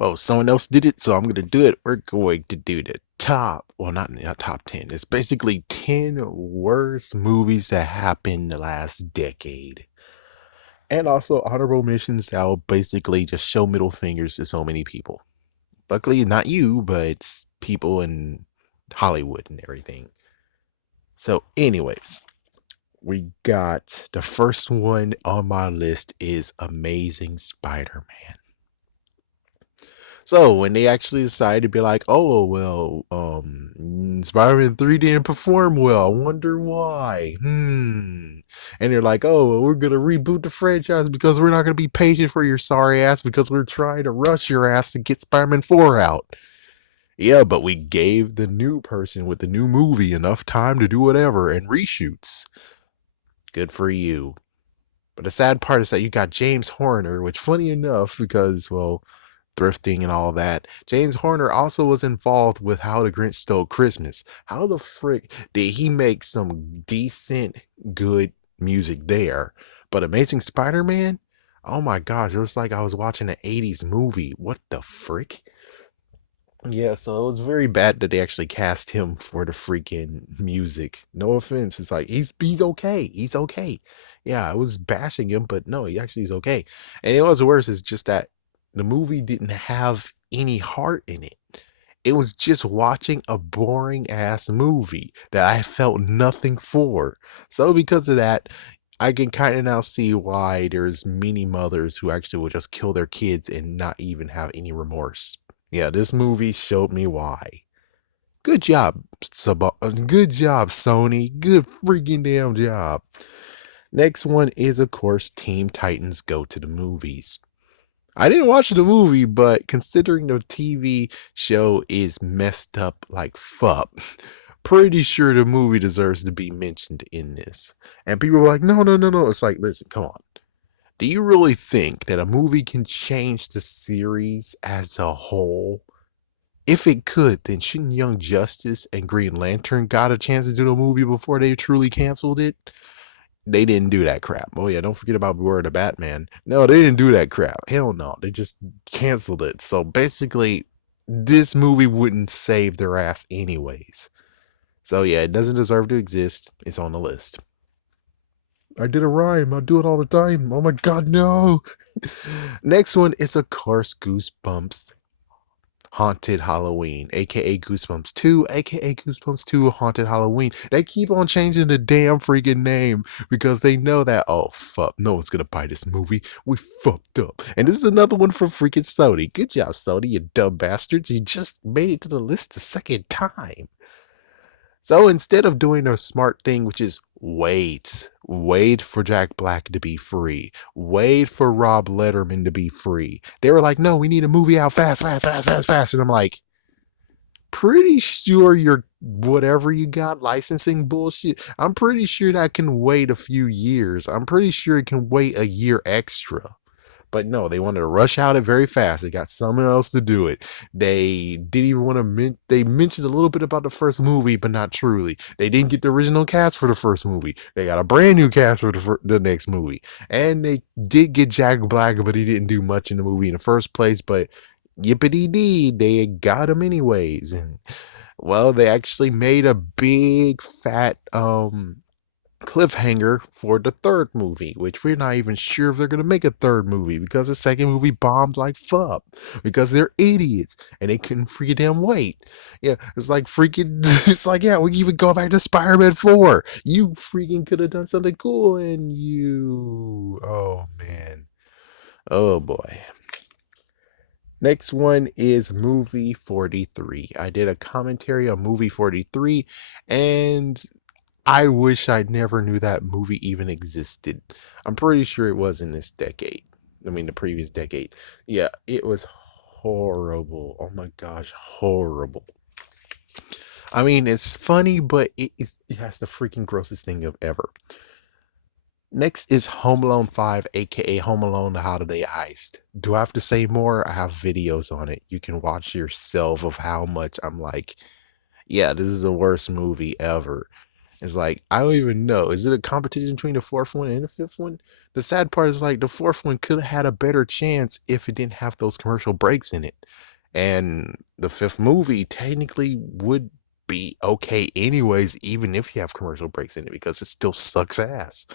Well, someone else did it, so I'm going to do it. We're going to do the not top 10. It's basically 10 worst movies that happened the last decade. And also honorable mentions that will basically just show middle fingers to so many people. Luckily, not you, but people in Hollywood and everything. So, anyways, we got the first one on my list is Amazing Spider-Man. So when they actually decided to be like, oh well, Spider-Man 3 didn't perform well. I wonder why. And they're like, oh, well, we're gonna reboot the franchise because we're not gonna be patient for your sorry ass because we're trying to rush your ass to get Spider-Man 4 out. Yeah, but we gave the new person with the new movie enough time to do whatever and reshoots. Good for you. But the sad part is that you got James Horner, which funny enough, because well, thrifting and all that. James Horner also was involved with How the Grinch Stole Christmas. How the frick did he make some decent, good music there? But Amazing Spider-Man? Oh my gosh, it was like I was watching an 80s movie. What the frick? Yeah, so it was very bad that they actually cast him for the freaking music. No offense. It's like he's okay. He's okay. Yeah, I was bashing him, but no, he actually is okay. And it was worse is just that the movie didn't have any heart in it. It was just watching a boring ass movie that I felt nothing for. So because of that, I can kind of now see why there's many mothers who actually will just kill their kids and not even have any remorse. Yeah, this movie showed me why. Good job, good job, Sony. Good freaking damn job. Next one is, of course, Teen Titans Go to the Movies. I didn't watch the movie, but considering the TV show is messed up like fuck, pretty sure the movie deserves to be mentioned in this. And people were like, no, no, no, no. It's like, listen, come on. Do you really think that a movie can change the series as a whole? If it could, then shouldn't Young Justice and Green Lantern got a chance to do the movie before they truly canceled it? They didn't do that crap. Oh yeah, don't forget about Beware the Batman. No, they didn't do that crap. Hell no. They just canceled it. So basically, this movie wouldn't save their ass anyways. So yeah, it doesn't deserve to exist. It's on the list. I did a rhyme. I do it all the time. Oh my god, no. Next one is of course Goosebumps Haunted Halloween, aka Goosebumps 2, aka Goosebumps 2 Haunted Halloween. They keep on changing the damn freaking name because they know that, oh fuck, no one's gonna buy this movie. We fucked up. And this is another one from freaking Sony. Good job, Sony, you dumb bastards. You just made it to the list the second time. So instead of doing a smart thing, which is wait for Jack Black to be free, wait for Rob Letterman to be free, they were like, no, we need a movie out fast, fast, fast, fast, fast. And I'm like, pretty sure your whatever you got licensing bullshit, I'm pretty sure that can wait a few years. I'm pretty sure it can wait a year extra. But no, they wanted to rush out it very fast. They got someone else to do it. They didn't even want to. They mentioned a little bit about the first movie, but not truly. They didn't get the original cast for the first movie. They got a brand new cast for the next movie, and they did get Jack Black, but he didn't do much in the movie in the first place. But yippity dee, they got him anyways, and well, they actually made a big fat cliffhanger for the third movie, which we're not even sure if they're gonna make a third movie because the second movie bombed like fuck because they're idiots and they couldn't freaking damn wait. Yeah, it's like freaking. It's like yeah, we can even go back to Spider-Man 4. You freaking could have done something cool, and you. Oh man. Oh boy. Next one is Movie 43. I did a commentary on Movie 43, and I wish I never knew that movie even existed. I'm pretty sure it was in this decade. I mean, the previous decade. Yeah, it was horrible. Oh my gosh, horrible. I mean, it's funny, but it has the freaking grossest thing of ever. Next is Home Alone 5, aka Home Alone The Holiday Heist. Do I have to say more? I have videos on it. You can watch yourself of how much I'm like, yeah, this is the worst movie ever. It's like, I don't even know. Is it a competition between the fourth one and the fifth one? The sad part is like the fourth one could have had a better chance if it didn't have those commercial breaks in it. And the fifth movie technically would be okay anyways, even if you have commercial breaks in it, because it still sucks ass.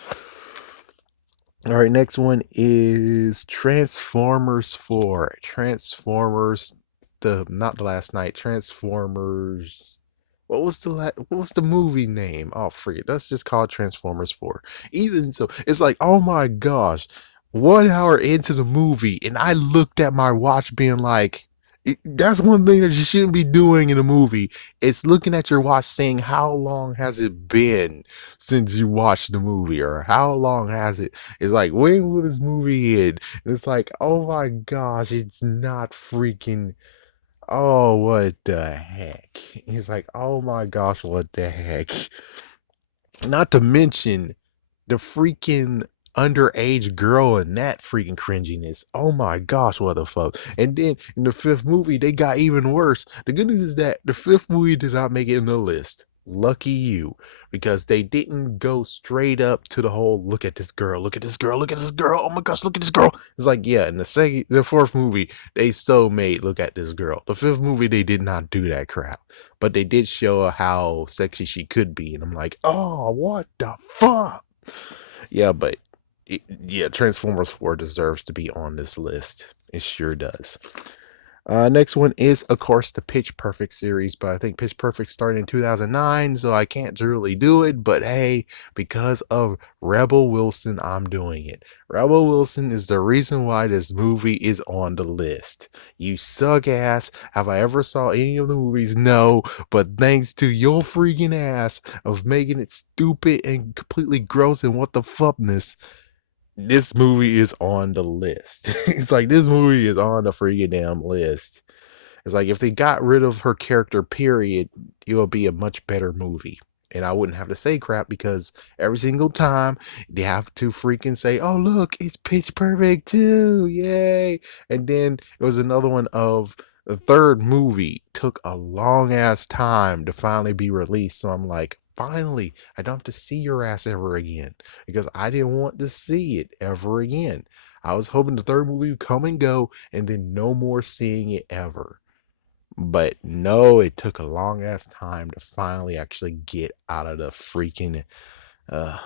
All right, next one is Transformers 4. Transformers, the not the last night, Transformers. What was the movie name? Oh, forget. Let's just call it Transformers 4. Even so, it's like, oh my gosh, 1 hour into the movie, and I looked at my watch being like, that's one thing that you shouldn't be doing in a movie. It's looking at your watch saying, how long has it been since you watched the movie? Or how long has it? It's like, when will this movie end? And it's like, oh my gosh, it's not freaking. Oh, what the heck? He's like, oh my gosh, what the heck? Not to mention the freaking underage girl in that freaking cringiness. Oh my gosh, what the fuck? And then in the fifth movie, they got even worse. The good news is that the fifth movie did not make it in the list. Lucky you, because they didn't go straight up to the whole look at this girl, look at this girl, look at this girl. Oh my gosh, look at this girl. It's like, yeah, in the fourth movie, they so made look at this girl. The fifth movie, they did not do that crap, but they did show her how sexy she could be, and I'm like, oh, what the fuck? Yeah, but yeah, Transformers 4 deserves to be on this list. It sure does. Next one is, of course, the Pitch Perfect series, but I think Pitch Perfect started in 2009, so I can't really do it. But hey, because of Rebel Wilson, I'm doing it. Rebel Wilson is the reason why this movie is on the list. You suck ass. Have I ever saw any of the movies? No, but thanks to your freaking ass of making it stupid and completely gross and what the fuckness, this movie is on the list. It's like, this movie is on the freaking damn list. It's like, if they got rid of her character, period, it would be a much better movie. And I wouldn't have to say crap, because every single time they have to freaking say, oh, look, it's Pitch Perfect too. Yay. And then it was another one of the third movie took a long ass time to finally be released. So I'm like, finally, I don't have to see your ass ever again, because I didn't want to see it ever again. I was hoping the third movie would come and go and then no more seeing it ever. But no, it took a long ass time to finally actually get out of the freaking. Uh...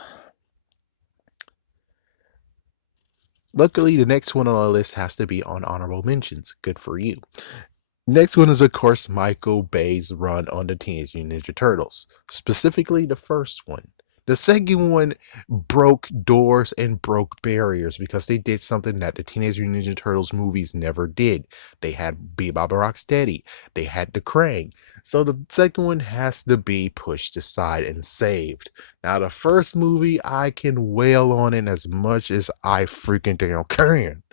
Luckily, the next one on the list has to be on honorable mentions. Good for you. Next one is, of course, Michael Bay's run on the Teenage Mutant Ninja Turtles, specifically the first one. The second one broke doors and broke barriers, because they did something that the Teenage Mutant Ninja Turtles movies never did. They had Bebop and Rocksteady. They had the Krang. So the second one has to be pushed aside and saved. Now, the first movie, I can wail on it as much as I freaking damn can.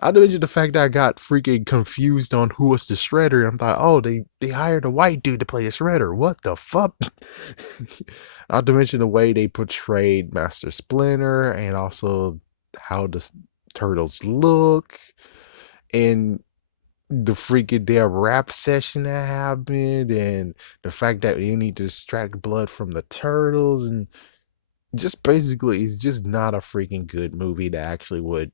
Not to mention the fact that I got freaking confused on who was the Shredder. I'm thought, oh, they hired a white dude to play the Shredder. What the fuck? Not to mention the way they portrayed Master Splinter, and also how the turtles look, and the freaking damn rap session that happened, and the fact that you need to extract blood from the turtles, and just basically, it's just not a freaking good movie that actually would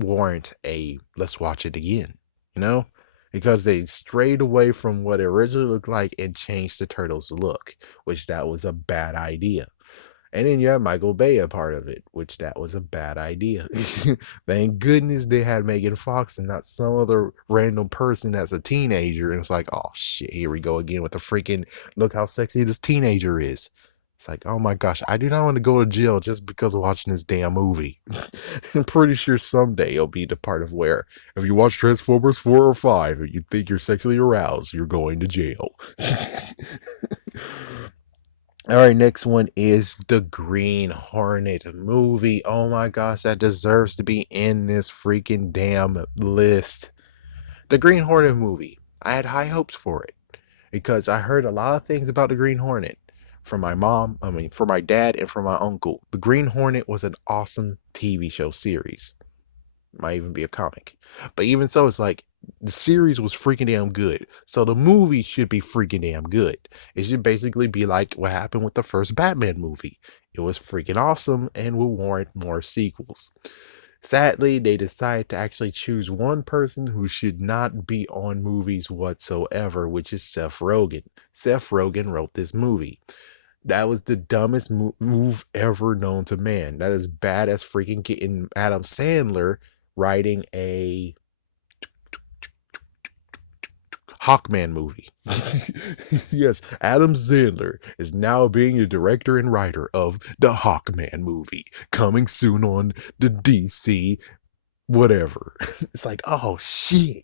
warrant a let's watch it again, you know? Because they strayed away from what it originally looked like and changed the turtles' look, which that was a bad idea. And then you have Michael Bay a part of it, which that was a bad idea. Thank goodness they had Megan Fox and not some other random person that's a teenager. And it's like, oh shit, here we go again with the freaking look how sexy this teenager is. It's like, oh my gosh, I do not want to go to jail just because of watching this damn movie. I'm pretty sure someday it'll be the part of where if you watch Transformers 4 or 5 and you think you're sexually aroused, you're going to jail. All right, next one is the Green Hornet movie. Oh my gosh, that deserves to be in this freaking damn list. The Green Hornet movie. I had high hopes for it because I heard a lot of things about the Green Hornet from my mom, from my dad, and from my uncle. The Green Hornet was an awesome TV show series. Might even be a comic. But even so, it's like, The series was freaking damn good. So the movie should be freaking damn good. It should basically be like what happened with the first Batman movie. It was freaking awesome and will warrant more sequels. Sadly, they decided to actually choose one person who should not be on movies whatsoever, which is Seth Rogen. Seth Rogen wrote this movie. That was the dumbest move ever known to man. That is bad as freaking getting Adam Sandler writing a Hawkman movie. Yes, Adam Sandler is now being the director and writer of the Hawkman movie, coming soon on the DC whatever. It's like, oh shit.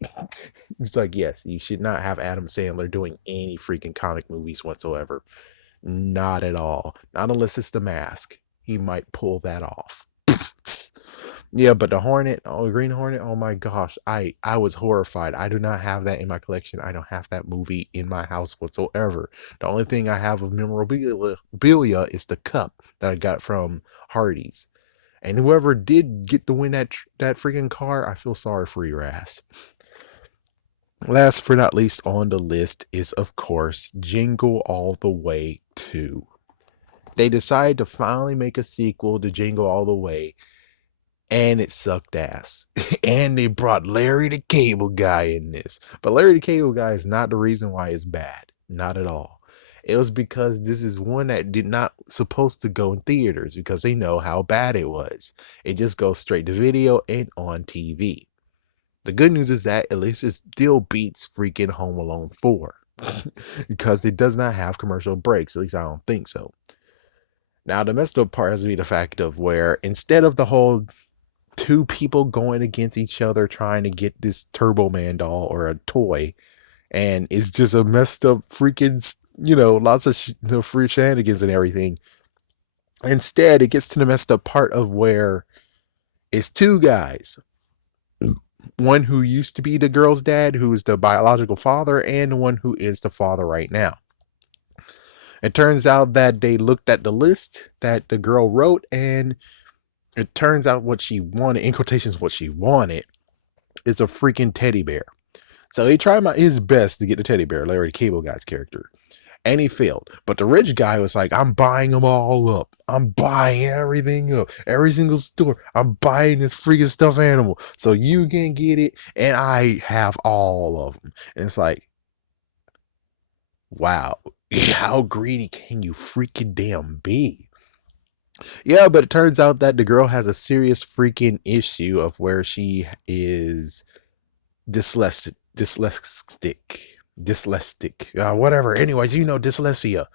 It's like, yes, you should not have Adam Sandler doing any freaking comic movies whatsoever. Not at all. Not unless it's The Mask. He might pull that off. Yeah, but the Hornet, oh, Green Hornet, oh my gosh, I was horrified. I do not have that in my collection. I don't have that movie in my house whatsoever. The only thing I have of memorabilia is the cup that I got from Hardee's. And whoever did get to win that freaking car, I feel sorry for your ass. Last but not least on the list is, of course, Jingle All the Way 2. They decided to finally make a sequel to Jingle All the Way, and it sucked ass. And they brought Larry the Cable Guy in this. But Larry the Cable Guy is not the reason why it's bad. Not at all. It was because this is one that did not supposed to go in theaters because they know how bad it was. It just goes straight to video and on TV. The good news is that at least it still beats freaking Home Alone 4 because it does not have commercial breaks. At least I don't think so. Now, the messed up part has to be the fact of where instead of the whole two people going against each other trying to get this Turbo Man doll or a toy, and it's just a messed up freaking, lots of free shenanigans and everything. Instead, it gets to the messed up part of where it's two guys. One who used to be the girl's dad, who is the biological father, and one who is the father right now. It turns out that they looked at the list that the girl wrote, and it turns out what she wanted, in quotations, what she wanted, is a freaking teddy bear. So he tried his best to get the teddy bear, Larry the Cable Guy's character, and he failed. But the rich guy was like, I'm buying them all up. I'm buying everything up. Every single store. I'm buying this freaking stuffed animal. So you can get it, and I have all of them. And it's like, wow, how greedy can you freaking damn be? Yeah, but it turns out that the girl has a serious freaking issue of where she is dyslexic, whatever. Anyways, dyslexia.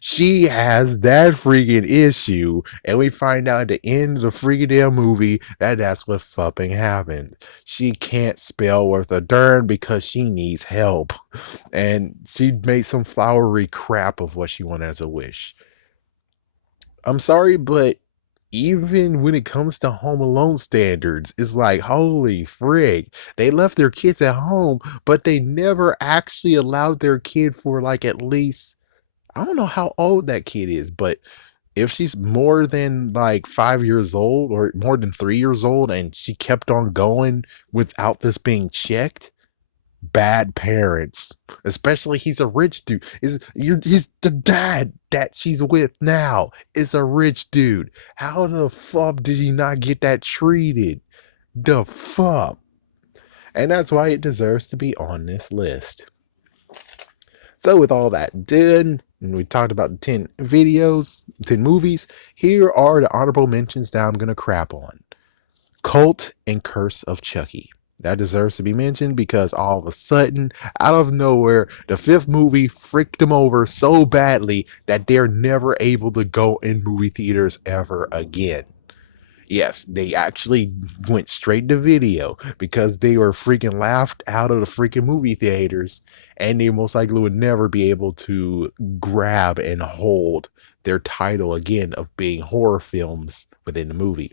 She has that freaking issue, and we find out at the end of the freaking damn movie that that's what fucking happened. She can't spell worth a darn because she needs help, and she made some flowery crap of what she wanted as a wish. I'm sorry, but even when it comes to Home Alone standards, it's like, holy frig. They left their kids at home, but they never actually allowed their kid for like at least, I don't know how old that kid is, but if she's more than like 5 years old or more than 3 years old and she kept on going without this being checked, bad parents. Especially he's a rich dude. He's the dad that she's with now is a rich dude. How the fuck did he not get that treated? The fuck. And that's why it deserves to be on this list. So with all that done, and we talked about 10 videos, 10 movies, here are the honorable mentions that I'm gonna crap on. Cult and Curse of Chucky. That deserves to be mentioned because all of a sudden, out of nowhere, the fifth movie freaked them over so badly that they're never able to go in movie theaters ever again. Yes, they actually went straight to video because they were freaking laughed out of the freaking movie theaters, and they most likely would never be able to grab and hold their title again of being horror films within the movie.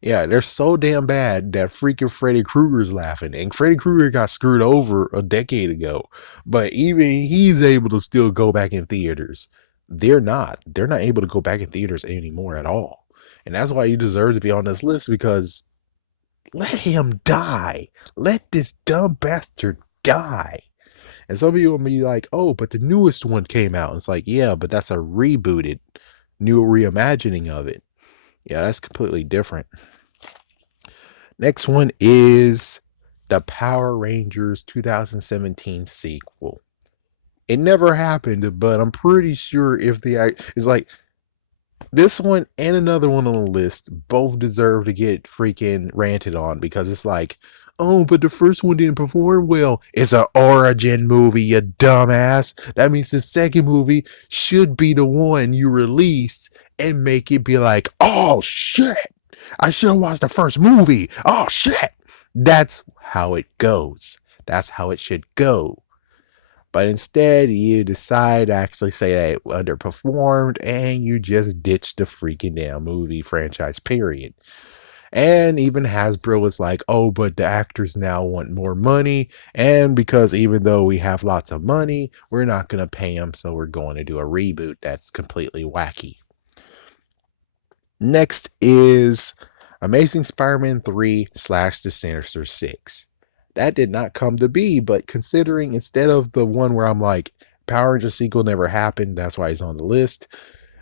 Yeah, they're so damn bad that freaking Freddy Krueger's laughing. And Freddy Krueger got screwed over a decade ago. But even he's able to still go back in theaters. They're not. They're not able to go back in theaters anymore at all. And that's why you deserve to be on this list because let him die. Let this dumb bastard die. And some people will be like, oh, but the newest one came out. It's like, yeah, but that's a rebooted, new reimagining of it. Yeah, that's completely different. Next one is the Power Rangers 2017 sequel. It never happened, but I'm pretty sure if it's like this one and another one on the list both deserve to get freaking ranted on because it's like, oh, but the first one didn't perform well. It's an origin movie, you dumbass. That means the second movie should be the one you released and make it be like, oh shit, I should have watched the first movie. Oh shit. That's how it goes. That's how it should go. But instead, you decide to actually say that it underperformed and you just ditch the freaking damn movie franchise, period. And even Hasbro was like, oh, but the actors now want more money. And because even though we have lots of money, we're not going to pay them. So we're going to do a reboot that's completely wacky. Next is Amazing Spider-Man 3 / The Sinister Six. That did not come to be, but considering instead of the one where I'm like, Power Ranger sequel never happened, that's why he's on the list,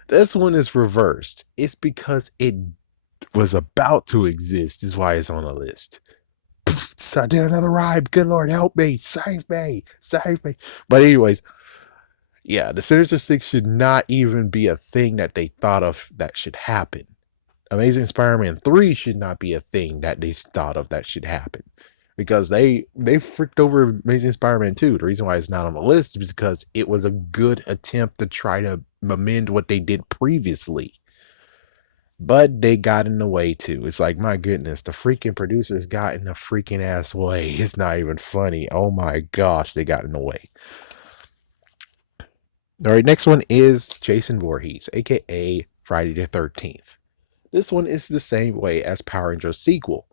this one is reversed. It's because it was about to exist, is why it's on the list. So I did another rhyme. Good Lord, help me, save me, save me. But anyways, yeah, the Sinister Six should not even be a thing that they thought of that should happen. Amazing Spider-Man 3 should not be a thing that they thought of that should happen. Because they freaked over Amazing Spider-Man 2. The reason why it's not on the list is because it was a good attempt to try to amend what they did previously. But they got in the way too. It's like, my goodness, the freaking producers got in the freaking ass way. It's not even funny. Oh my gosh, they got in the way. All right, next one is Jason Voorhees, aka Friday the 13th. This one is the same way as Power Rangers sequel.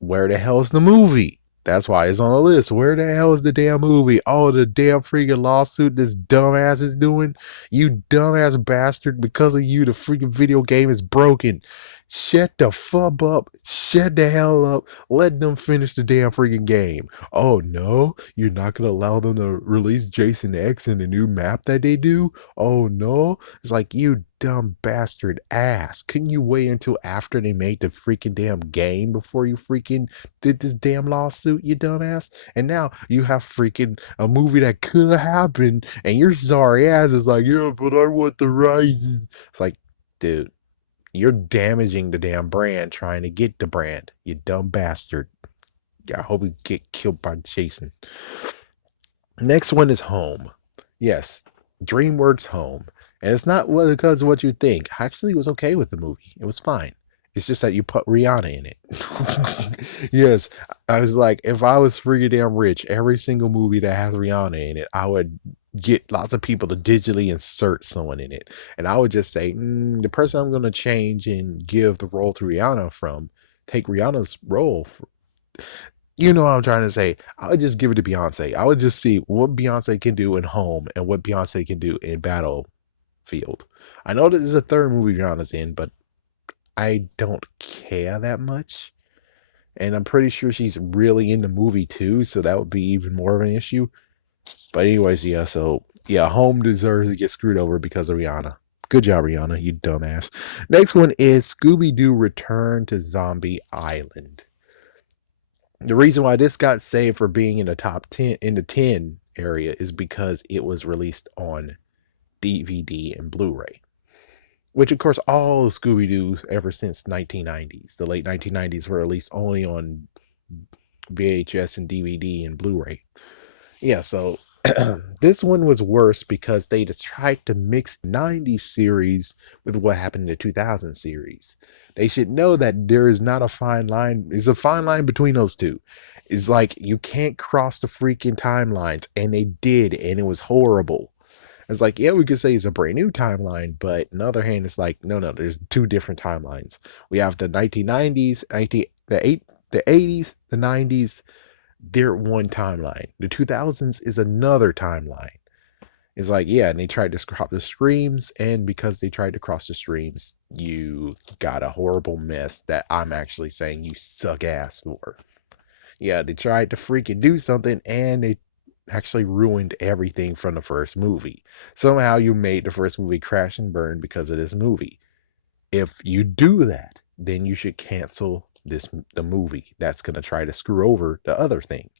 Where the hell is the movie? That's why it's on the list. Where the hell is the damn movie? Oh, the damn freaking lawsuit this dumbass is doing. You dumbass bastard. Because of you, the freaking video game is broken. Shut the fuck up. Shut the hell up. Let them finish the damn freaking game. Oh no, you're not gonna allow them to release Jason X in the new map that they do? Oh no. It's like, you dumb bastard ass. Couldn't you wait until after they made the freaking damn game before you freaking did this damn lawsuit, you dumbass? And now you have freaking a movie that could have happened and your sorry ass is like, yeah, but I want the rises. It's like, dude, you're damaging the damn brand trying to get the brand, you dumb bastard. Yeah, I hope you get killed by Jason. Next one is Home. Yes, DreamWorks Home. And it's not because of what you think. I actually was okay with the movie. It was fine. It's just that you put Rihanna in it. Yes, I was like, if I was freaking damn rich, every single movie that has Rihanna in it, I would get lots of people to digitally insert someone in it. And I would just say, the person I'm going to change and give the role to Rihanna from, take Rihanna's role. You know what I'm trying to say. I would just give it to Beyonce. I would just see what Beyonce can do in Home and what Beyonce can do in Battlefield. I know that there's a third movie Rihanna's in, but I don't care that much. And I'm pretty sure she's really in the movie too, so that would be even more of an issue. But anyways, yeah, so yeah, Home deserves to get screwed over because of Rihanna. Good job, Rihanna, you dumbass. Next one is Scooby-Doo Return to Zombie Island. The reason why this got saved for being in the top 10 in the 10 area is because it was released on DVD and Blu-ray. Which of course all of Scooby-Doo ever since 1990s. The late 1990s were released only on VHS and DVD and Blu-ray. Yeah, so this one was worse because they just tried to mix 90s series with what happened in the 2000 series. They should know that there is not a fine line. There's a fine line between those two. It's like you can't cross the freaking timelines, and they did, and it was horrible. It's like, yeah, we could say it's a brand new timeline, but on the other hand, it's like, no, there's two different timelines. We have the 1990s, the 80s, the 90s. They're one timeline. The 2000s is another timeline. It's like, yeah, and they tried to crop the streams, and because they tried to cross the streams, you got a horrible mess that I'm actually saying you suck ass for. Yeah, they tried to freaking do something, and they actually ruined everything from the first movie. Somehow you made the first movie crash and burn because of this movie. If you do that, then you should cancel the movie. That's gonna try to screw over the other thing.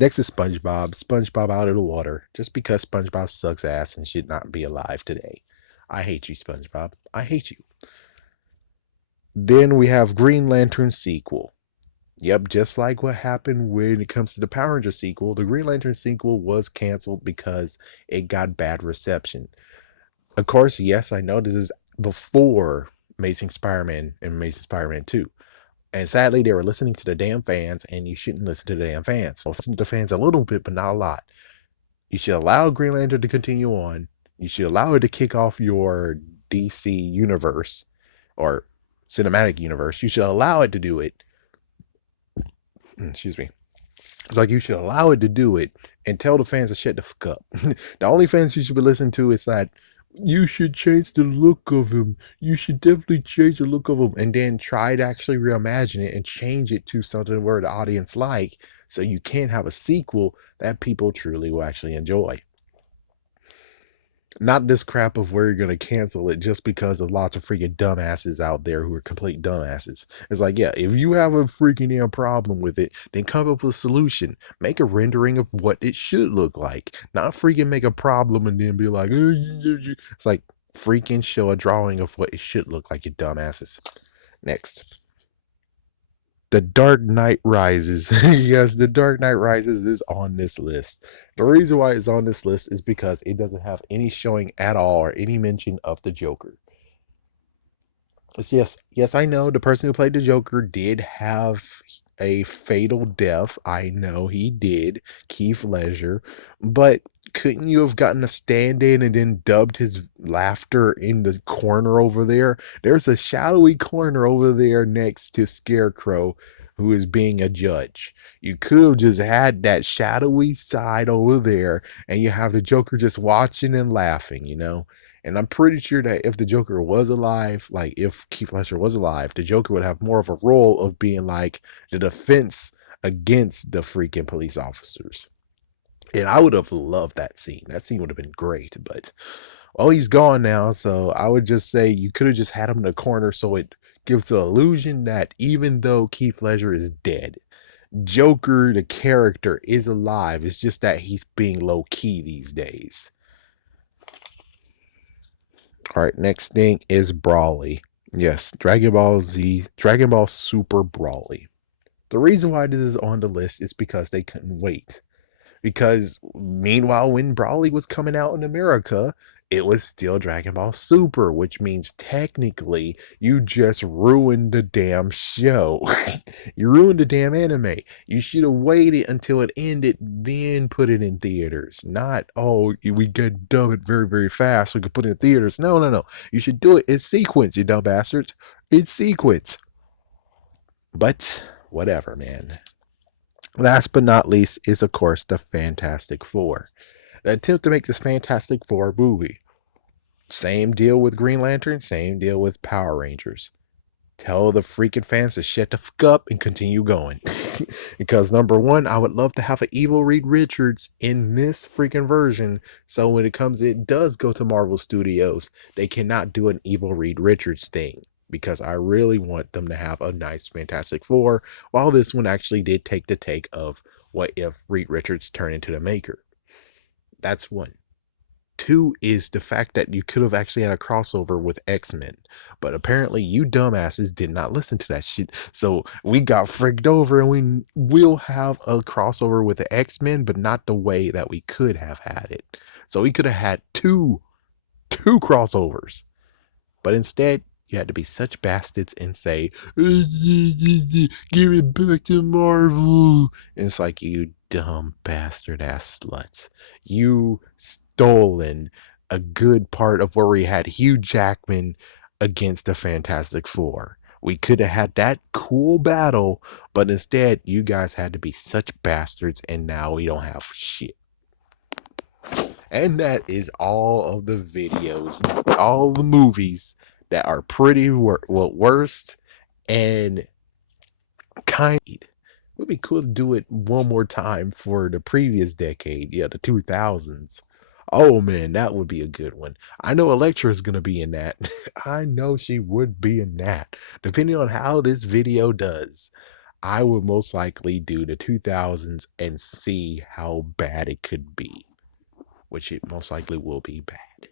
Next is SpongeBob. SpongeBob out of the water. Just because SpongeBob sucks ass and should not be alive today. I hate you, SpongeBob. I hate you. Then we have Green Lantern sequel. Yep, just like what happened when it comes to the Power Ranger sequel, the Green Lantern sequel was canceled because it got bad reception. Of course, yes, I know this is before Amazing Spider-Man and Amazing Spider-Man 2. And sadly, they were listening to the damn fans, and you shouldn't listen to the damn fans. So listen to the fans a little bit, but not a lot. You should allow Green Lantern to continue on. You should allow it to kick off your DC universe or cinematic universe. You should allow it to do it. Excuse me. It's like you should allow it to do it and tell the fans to shut the fuck up. The only fans you should be listening to is that you should change the look of him. You should definitely change the look of him. And then try to actually reimagine it and change it to something where the audience like, so you can have a sequel that people truly will actually enjoy. Not this crap of where you're going to cancel it just because of lots of freaking dumbasses out there who are complete dumbasses. It's like, yeah, if you have a freaking damn problem with it, then come up with a solution. Make a rendering of what it should look like. Not freaking make a problem and then be like, it's like freaking show a drawing of what it should look like, you dumbasses. Next. The Dark Knight Rises. Yes, The Dark Knight Rises is on this list. The reason why it's on this list is because it doesn't have any showing at all or any mention of the Joker. Yes, I know the person who played the Joker did have a fatal death. I know he did, Keith Ledger, but couldn't you have gotten a stand-in and then dubbed his laughter in the corner over there? There's a shadowy corner over there next to Scarecrow, who is being a judge. You could have just had that shadowy side over there, and you have the Joker just watching and laughing, you know? And I'm pretty sure that if the Joker was alive, like if Keith Ledger was alive, the Joker would have more of a role of being like the defense against the freaking police officers. And I would have loved that scene. That scene would have been great, but well, he's gone now. So I would just say you could have just had him in the corner so it gives the illusion that even though Keith Ledger is dead, Joker, the character, is alive. It's just that he's being low key these days. All right, next thing is Brawly. Yes, Dragon Ball Z, Dragon Ball Super Brawly. The reason why this is on the list is because they couldn't wait. Because meanwhile, when Brawly was coming out in America, it was still Dragon Ball Super, which means technically you just ruined the damn show. You ruined the damn anime. You should have waited until it ended, then put it in theaters. Not, oh, we could dub it very, very fast so we could put it in theaters. No, no, no. You should do it in sequence, you dumb bastards. In sequence. But whatever, man. Last but not least is, of course, the Fantastic Four. The attempt to make this Fantastic Four movie. Same deal with Green Lantern, same deal with Power Rangers. Tell the freaking fans to shut the fuck up and continue going. Because number one, I would love to have an evil Reed Richards in this freaking version. So when it does go to Marvel Studios, they cannot do an evil Reed Richards thing. Because I really want them to have a nice Fantastic Four, while this one actually did take the take of what if Reed Richards turned into the Maker. That's one. Two is the fact that you could have actually had a crossover with X-Men, but apparently you dumbasses did not listen to that shit. So we got fricked over, and we will have a crossover with the X-Men, but not the way that we could have had it. So we could have had two crossovers, but instead you had to be such bastards and say, give it back to Marvel. And it's like, you dumb bastard ass sluts. You stolen a good part of where we had Hugh Jackman against the Fantastic Four. We could have had that cool battle, but instead you guys had to be such bastards, and now we don't have shit. And that is all of the videos, all the movies that are pretty worst and kind. It would be cool to do it one more time for the previous decade, yeah, the 2000s. Oh man, that would be a good one. I know Electra is gonna be in that. I know she would be in that. Depending on how this video does, I would most likely do the 2000s and see how bad it could be, which it most likely will be bad.